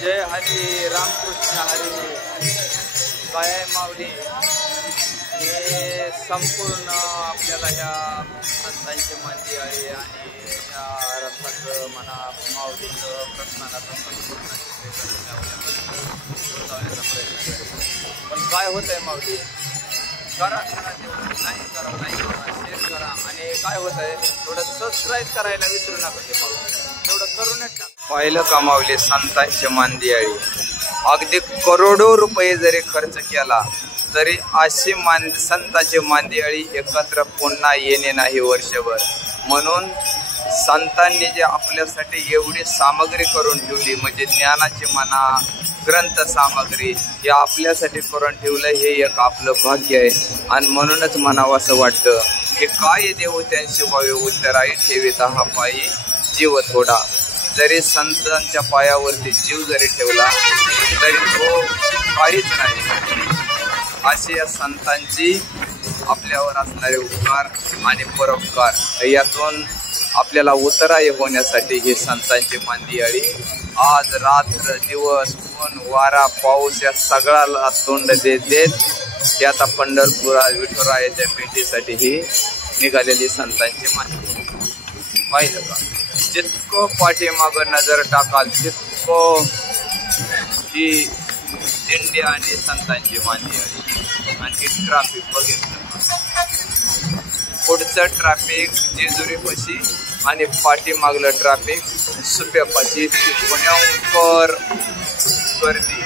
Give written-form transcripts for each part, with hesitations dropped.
जय हरी रामकृष्ण हरी. काय आहे माऊली, हे संपूर्ण आपल्याला ह्या संतांची माहिती आहे आणि या रथाचं म्हणा माऊलीचं प्रस्थानाचं संपूर्ण पण काय होत आहे माऊली, करा नाही करा नाही करा शेअर करा आणि काय होत आहे थोडं सबस्क्राईब करायला विसरू नका ते माऊली, तेवढं करूनच टाक. पाहिलं का माऊली संतांची मांदियाळी, अगदी करोडो रुपये जरी खर्च केला तरी अशी संतांची मांदियाळी एकत्र पुन्हा येणे नाही वर्षभर. म्हणून संतांनी जे आपल्यासाठी एवढी सामग्री करून ठेवली म्हणजे ज्ञानाची म्हणा ग्रंथ सामग्री हे आपल्यासाठी करून ठेवलं, हे एक आपलं भाग्य आहे. आणि म्हणूनच म्हणावं असं वाटतं की काय देऊ त्यांची व्हावे उत्तराई ठेविता हा पायी जीव थोडा. जरी संतांच्या पायावरती जीव जरी ठेवला तरी तो काहीच नाही. अशी या संतांची आपल्यावर असणारे उपकार आणि परोपकार यातून आपल्याला उतराई होण्यासाठी ही संतांची मांदियाळी आज रात्र दिवस ऊन वारा पाऊस या सगळ्याला तोंड देत ते आता पंढरपुरा विठुरायाच्या भेटीसाठी ही निघालेली संतांची मांदियाळी. पाहिलं का, जितकं पाठीमागं नजर टाकाल तितकं ही दिंडी आणि संतांची मांदियाळी. आणि ट्रॅफिक बघितलं, पुढचं ट्रॅफिक जेजुरीपाशी आणि पाठीमागलं ट्रॅफिक सुप्यापाशी, इतकी भयंकर गर्दी.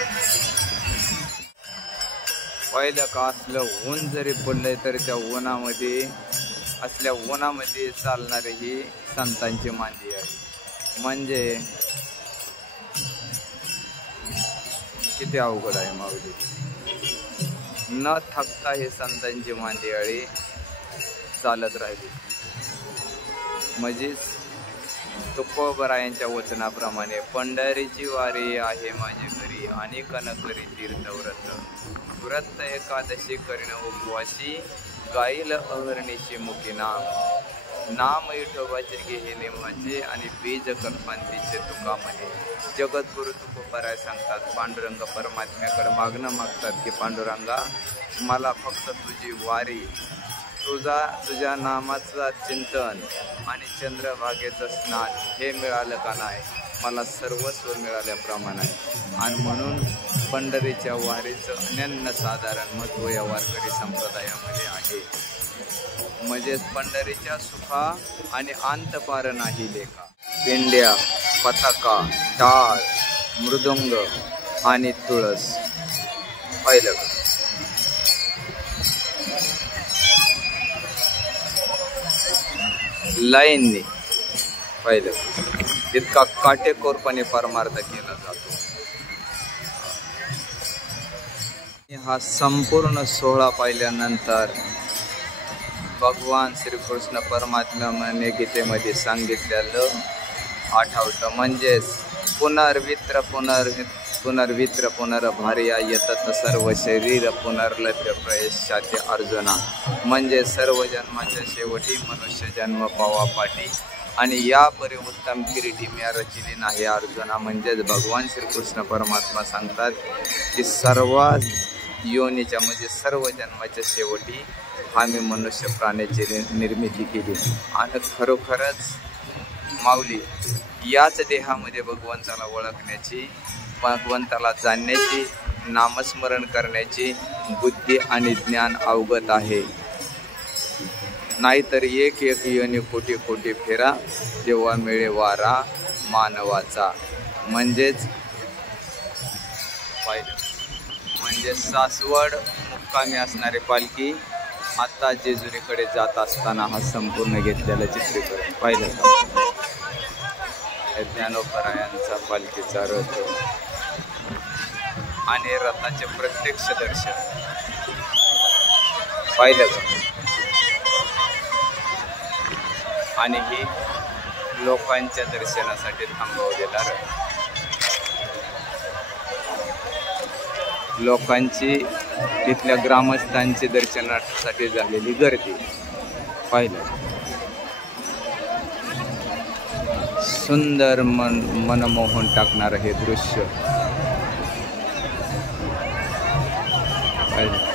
पहिलं का असलं ऊन जरी पडलंय तरी त्या उन्हामध्ये असल्या उन्हामध्ये चालणारी ही संतांची मांदियाळी म्हणजे किती अवघड आहे माऊली. न थकता ही संतांची मांदियाळी चालत राहिली. म्हणजेच तुकोबरायांच्या वचनाप्रमाणे पंढरीची वारी आहे माझे घरी आणि कन करी तीर्थव्रत. व्रत एकादशी करीन उपवासी गाईल अहरणीची मुखी नाम. नाम विठोबाचे घे नेमाचे आणि बीज कल्पांतीचे तुका म्हणे. जगद्गुरु तुकोबराय सांगतात पांडुरंग परमात्म्याकडे मागणं मागतात की पांडुरंगा मला फक्त तुझी वारी तुझ्या नामाचा चिंतन आणि चंद्रभागेचं स्नान हे मिळालं का नाही, मला सर्वस्व मिळाल्याप्रमाणे आहे. आणि म्हणून पंढरीच्या वारीचं अनन्यसाधारण महत्त्व या वारकरी संप्रदायामध्ये आहे. म्हणजेच पंढरीच्या सुखा आणि अंत पार नाही लेखा. पेंड्या पताका टाळ मृदुंग आणि तुळस. पाहिलं का, लाईनने पाहिलं इतका काटेकोरपणे परमार्थ केला जातो. हा संपूर्ण सोहळा पाहिल्यानंतर भगवान श्रीकृष्ण परमात्म्याने गीतेमध्ये सांगितलेलं आठवतं. म्हणजेच पुनर्वित्र पुनर्भार्या यतत सर्व शरीर पुनर्लभ्य प्रयशाते अर्जुना. म्हणजे सर्व जन्माच्या शेवटी मनुष्य जन्म पावा पाठी आणि या परी उत्तम किरीटी म्या रचिली नाही अर्जुना. म्हणजेच भगवान श्रीकृष्ण परमात्मा सांगतात की सर्व योनीच्या म्हणजे सर्व जन्माच्या शेवटी आम्ही मनुष्य प्राण्याची निर्मिती केली. आणि खरोखरच माऊली याच देहामध्ये भगवंताला ओळखण्याची, भगवंताला जाणण्याची, नामस्मरण करण्याची बुद्धी आणि ज्ञान अवगत आहे. नाहीतर एक एक योनी कोटी कोटी फेरा तेव्हा मिळे वारा मानवाचा. म्हणजेच पाहिलं म्हणजे सासवड मुक्कामी असणारी पालखी आता जेजुरीकडे जात असताना हा संपूर्ण घेतलेला चित्रीकरण. पाहिलं का, ज्ञानोबरायांचा पालखीचा रथ आणि रथाचे प्रत्यक्ष दर्शन. पाहिलं का, आणि ही लोकांच्या दर्शनासाठी थांबवलेला रथ. लोकांची तिथल्या ग्रामस्थांची दर्शनासाठी झालेली गर्दी. पाहिलं सुंदर मनमोहन टाकणारं हे दृश्य. पाहिजे.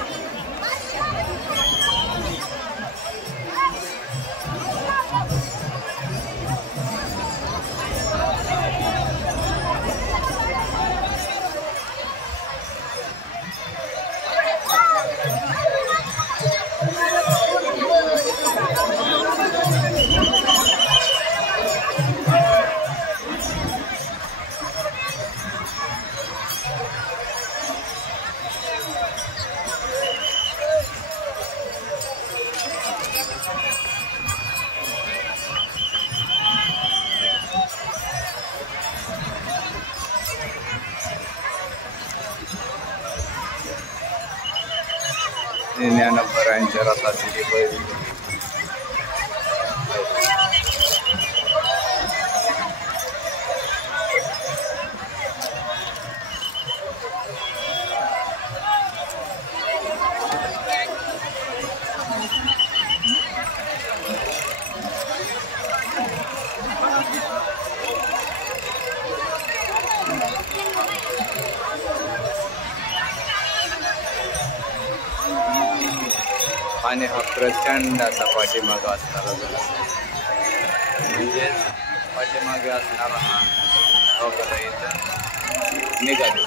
ज्ञानोबरायांच्या रथाची बैल आणि हा प्रचंड असा पाठीमागं असणारा म्हणजेच पाठीमागे असणारा हा अवघडा इथं निघाले.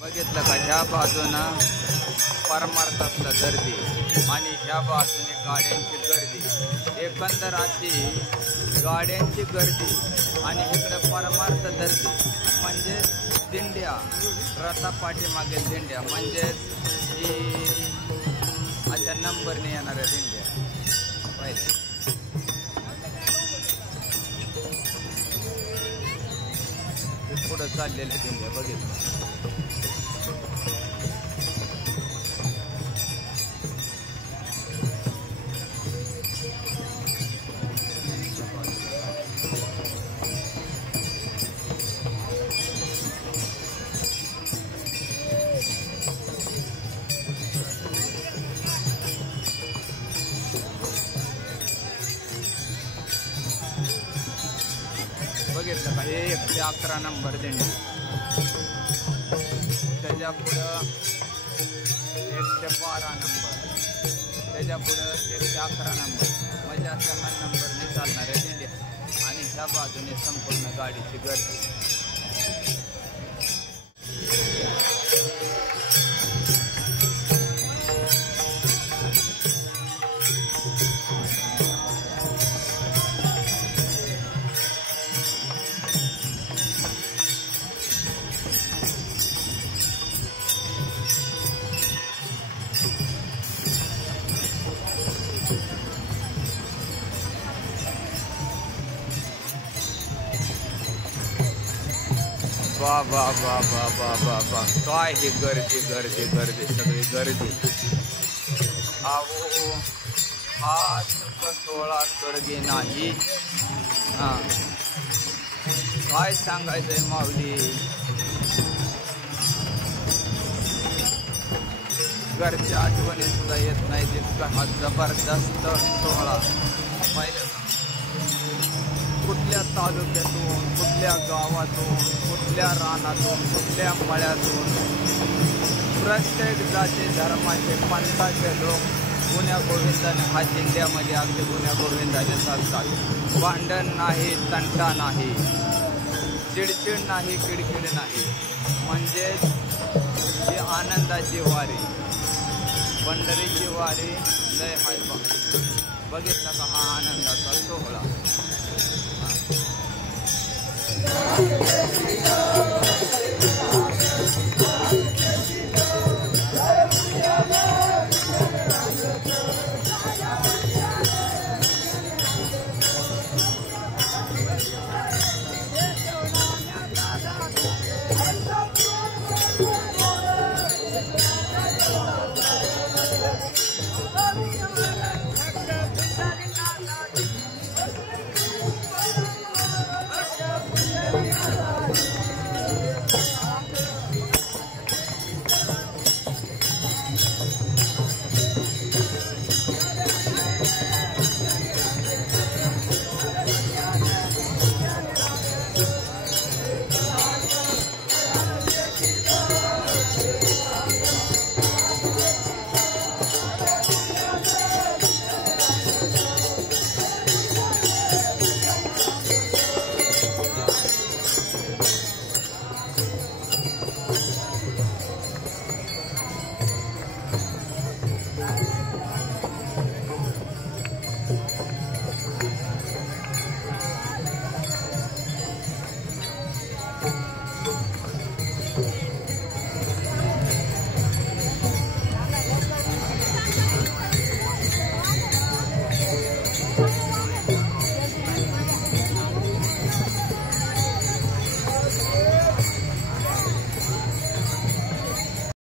बघितलं का, ह्या बाजूनं परमार्थातलं गर्दी आणि ह्या बाजूने गाड्यांची गर्दी, एकंदर अशी गाड्यांची गर्दी आणि इकडे परमार्थ गर्दी म्हणजे दिंड्या, रथापाठीमागील दिंड्या म्हणजेच ही अशा नंबरने येणाऱ्या दिंड्या पाहिजे. पुढं चाललेल्या दिंड्या बघितलं. बघितलं का, हे 111 नंबर दिंडी, त्याच्या पुढं 112 नंबर, त्याच्या पुढं 111 नंबर, म्हणजे अशा नंबरने चालणाऱ्या दिंड्या आणि ह्या बाजूने संपूर्ण गाडीची गर्दी. बा बा बा बा बा बा बा, काय ही गर्दी गर्दी गर्दी, सगळी गर्दी. अहो हा सोहळा स्वर्गी नाही. काय सांगायचंय माऊली, घरच्या आठवणी सुद्धा येत नाही जितका हा जबरदस्त सोहळा. पाहिलं का, कुठल्या तालुक्यातून, कुठल्या गावातून, कुठल्या रानातून, कुठल्या मळ्यातून प्रत्येक जाती धर्माचे पंथाचे लोक गुण्या गोविंदाने हा जिल्ह्यामध्ये अगदी गुण्या गोविंदाने चालतात. भांडण नाही, तंटा नाही, चिडचिड नाही, किडकिड नाही, म्हणजेच ही आनंदाची वारी, पंढरीची वारी लय हाय बघ. बघितला का हा आनंदाचा सोहळा.